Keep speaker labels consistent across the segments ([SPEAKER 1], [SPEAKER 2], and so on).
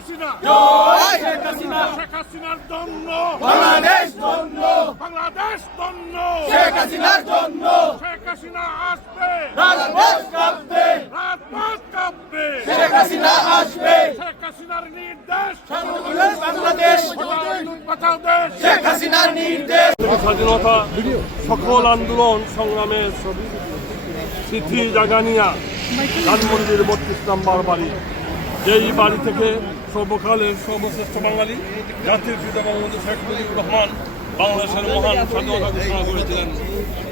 [SPEAKER 1] জয়! শেখ হাসিনা
[SPEAKER 2] শেখ হাসিনার জন্য।
[SPEAKER 1] বাংলাদেশ ধন্য
[SPEAKER 2] বাংলাদেশ
[SPEAKER 1] শেখ হাসিনার জন্য।
[SPEAKER 2] শেখ হাসিনা আসবে।
[SPEAKER 1] রাজপথ কাঁপবে।
[SPEAKER 2] রাজপথ কাঁপবে।
[SPEAKER 1] শেখ হাসিনা আসবে।
[SPEAKER 2] শেখ হাসিনার নির্দেশ।
[SPEAKER 1] বাংলাদেশ
[SPEAKER 2] বাঁচাও দেশ
[SPEAKER 1] শেখ হাসিনার নির্দেশ।
[SPEAKER 2] স্বাধীনতা সকল আন্দোলন সংগ্রামের ছবি স্মৃতি জাগানিয়া ধানমন্দির বত্রিশ নম্বর বাড়ি। যেই বাড়ি থেকে সর্বকালের সর্বশ্রেষ্ঠ বাঙালি, জাতির পিতা বঙ্গবন্ধু শেখ মুজিবুর রহমান বাংলাদেশের মহান স্বাধীনতা ঘোষণা করেছিলেন।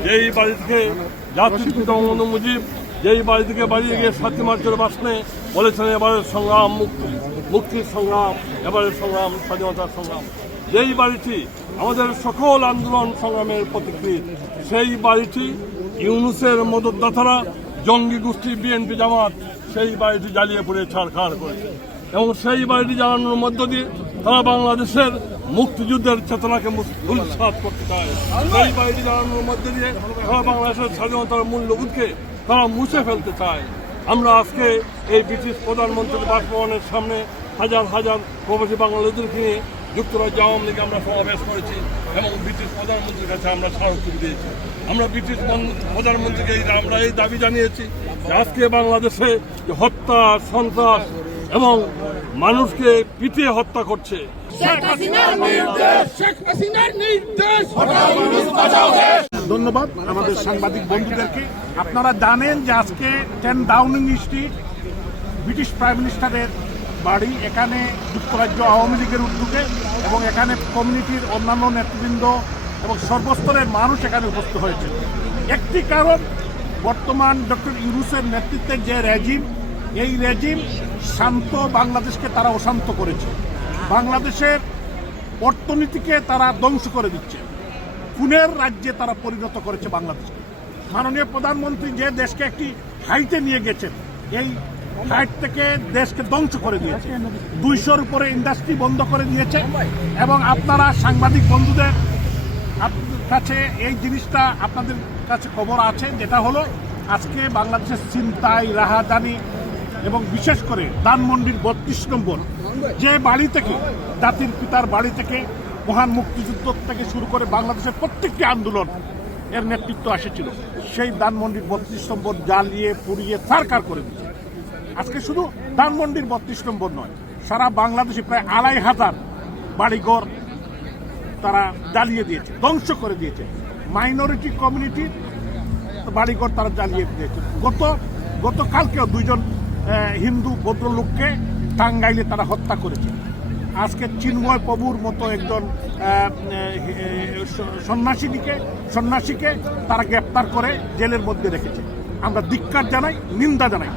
[SPEAKER 2] যেই বাড়ি থেকে জাতির পিতা বঙ্গবন্ধু মুজিব, যেই বাড়ি থেকে বাড়িয়ে গিয়ে সাতই মার্চের বাসনে বলেছেন, এবারের সংগ্রাম মুক্তি, মুক্তির সংগ্রাম, এবারের সংগ্রাম স্বাধীনতার সংগ্রাম। যেই বাড়িটি আমাদের সকল আন্দোলন সংগ্রামের প্রতিকৃত, সেই বাড়িটি ইউনুসের মদতদাতারা জঙ্গি গোষ্ঠী বিএনপি জামাত, সেই বাড়িটি জ্বালিয়ে পড়ে ছাড়খাড় করেছে। এবং সেই বাড়িটি জ্বালানোর মধ্য দিয়ে তারা বাংলাদেশের মুক্তিযুদ্ধের চেতনাকে উৎসাহ করতে চায়। সেই বাড়িটি জ্বালানোর মধ্য দিয়ে তারা বাংলাদেশের স্বাধীনতার মূল্যবোধকে তারা মুছে ফেলতে চায়। আমরা আজকে এই ব্রিটিশ প্রধানমন্ত্রীর বাসভবনের সামনে হাজার হাজার প্রবাসী বাংলাদেশকে নিয়ে যুক্তরাজ্য আওয়ামী লীগে আমরা সমাবেশ করেছি এবং ব্রিটিশ প্রধানমন্ত্রীর কাছে আমরা স্মারকলিপি দিয়েছি। আমরা ব্রিটিশ প্রধানমন্ত্রীকে আমরা এই দাবি জানিয়েছি আজকে বাংলাদেশে হত্যা, সন্ত্রাস এবং মানুষকে পিটিয়ে হত্যা করছে।
[SPEAKER 3] শেখ হাসিনার শেখ হাসিনার
[SPEAKER 2] ধন্যবাদ আমাদের সাংবাদিক বন্ধুদেরকে। আপনারা জানেন যে আজকে ten Downing street British prime মিনিস্টারের বাড়ি এখানে যুক্তরাজ্য আওয়ামী লীগের উদ্যোগে এবং এখানে কমিউনিটির অন্যান্য নেতৃবৃন্দ এবং সর্বস্তরের মানুষ এখানে উপস্থিত হয়েছে। একটি কারণ বর্তমান ডক্টর ইউরুসের নেতৃত্বে যে রেজিম এই রেজিম শান্ত বাংলাদেশকে তারা অশান্ত করেছে। বাংলাদেশের অর্থনীতিকে তারা ধ্বংস করে দিচ্ছে। খুনের রাজ্যে তারা পরিণত করেছে বাংলাদেশকে। মাননীয় প্রধানমন্ত্রী যে দেশকে একটি হাইটে নিয়ে গেছেন, এই হাইট থেকে দেশকে ধ্বংস করে দিয়েছে। দুইশোর উপরে ইন্ডাস্ট্রি বন্ধ করে দিয়েছে এবং আপনারা সাংবাদিক বন্ধুদের কাছে এই জিনিসটা আপনাদের কাছে খবর আছে, যেটা হলো আজকে বাংলাদেশের চিন্তাই রাহাদানি এবং বিশেষ করে ধানমন্ডির বত্রিশ নম্বর, যে বাড়ি থেকে, জাতির পিতার বাড়ি থেকে মহান মুক্তিযুদ্ধ থেকে শুরু করে বাংলাদেশের প্রত্যেকটি আন্দোলন এর নেতৃত্ব এসেছিল সেই ধানমন্ডির বত্রিশ নম্বর জ্বালিয়ে, পুড়িয়ে সারকার করে দিয়েছে। আজকে শুধু ধানমন্ডির বত্রিশ নম্বর নয়, সারা বাংলাদেশে প্রায় আড়াই হাজার বাড়িঘর তারা জ্বালিয়ে দিয়েছে, ধ্বংস করে দিয়েছে। মাইনরিটি কমিউনিটির বাড়িঘর তারা জ্বালিয়ে দিয়েছে। গত, গতকালকেও দুইজন হিন্দু ভদ্রলোককে টাঙ্গাইলে তারা হত্যা করেছে। আজকে চিন্ময় প্রভুর মতো একজন সন্ন্যাসিনীকে সন্ন্যাসীকে তারা গ্রেপ্তার করে জেলের মধ্যে রেখেছে। আমরা ধিক্কার জানাই, নিন্দা জানাই।